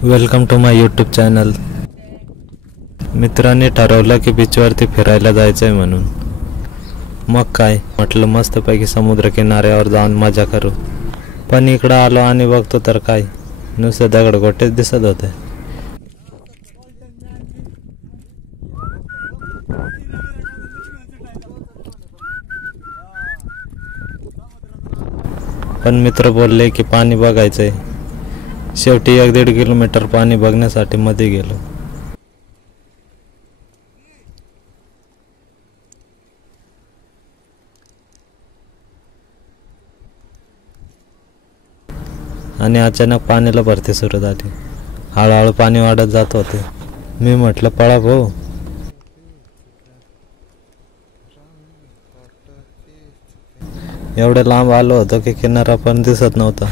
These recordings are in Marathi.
Welcome to my YouTube channel. मित्रांनी ठरवलं की बीचवरती फिरायला जायचंय म्हणून। मग काय म्हटलं मस्तपैकी समुद्र किनाऱ्यावर जाऊन मजा करू। पण इकडं आलो आणि बघतो तर काय नुसते दगडगोटेच दिसत होते। पण मित्र बोलले की पाणी बघायचंय। शेवटी 1-1.5 किलोमीटर पाणी बघण्यासाठी मध्ये गेलो। आणि अचानक पाण्याला भरती सुरू झाली। हळूहळू पाणी वाढत जात होते। मी म्हटलं पळा भाऊ। एवढं लांब आलो होतो की किनारा पण दिसत नव्हता।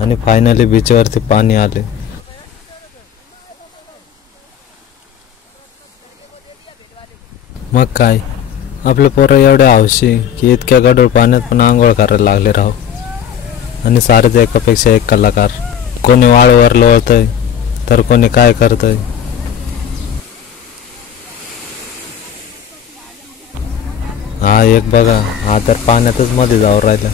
आणि फायनली बीचवरती पाणी आले। मग काय आपले पोरं एवढे हौशी की इतक्या गढूळ पाण्यात पण आंघोळ करायला लागले राव। आणि सारेच एकापेक्षा एक कलाकार। कोणी वाळूवर लोळतय तर कोणी काय करतय। हा एक बघा, हा तर पाण्यातच मध्ये जाऊन राहिला।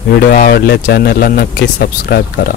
व्हिडिओ आवडल्यास चॅनलला नक्की सबस्क्राईब करा।